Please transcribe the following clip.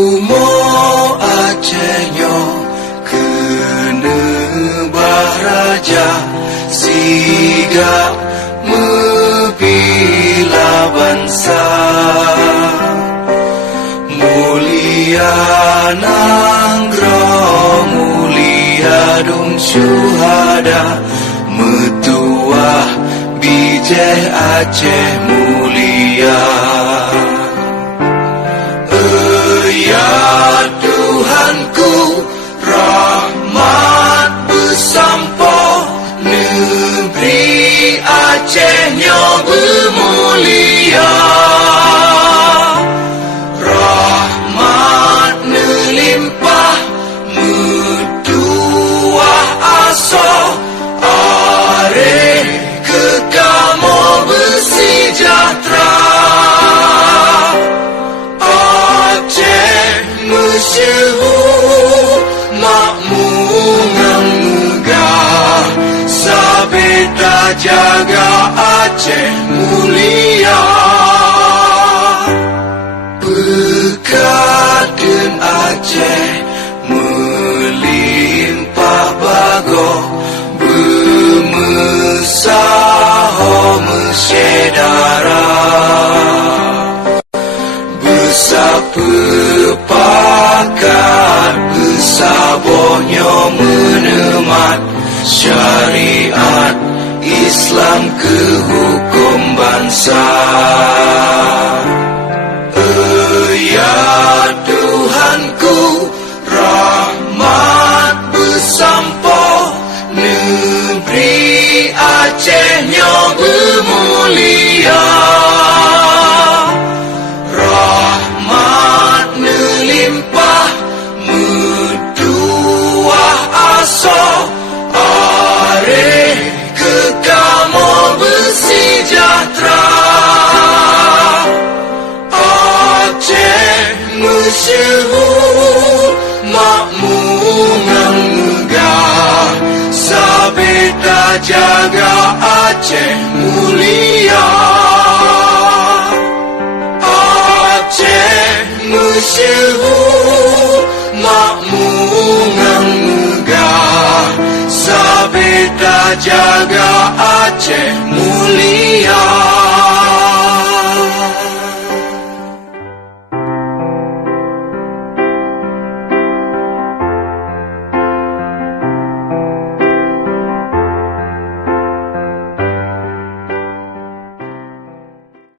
Umo Acehnya kena bahraja siga mebila bangsa mulia nanggro mulia dong syuhada metuah bijih Aceh mulia. Ya Tuhanku, rahmat bersampo negeri Acehnya bermulia. Rahmat melimpah metuah aso are kekamu bersejahtera. Masyhur makmur megah sabeda jaga Aceh mulia. Berkat dan Aceh melimpah bago bermesaho mesyedara bersapepakat bersabonya menemat syariat Islam ke hukum bangsa. Ya Tuhanku, rahmat bersampo negeri Acehnya bermulia. Rahmat melimpah metuah aso are kekamu bersejahtera. Aceh masyhur makmur megah sabeda jaga Aceh mulia. Aceh masyhur makmur megah sabeda jaga Aceh mulia.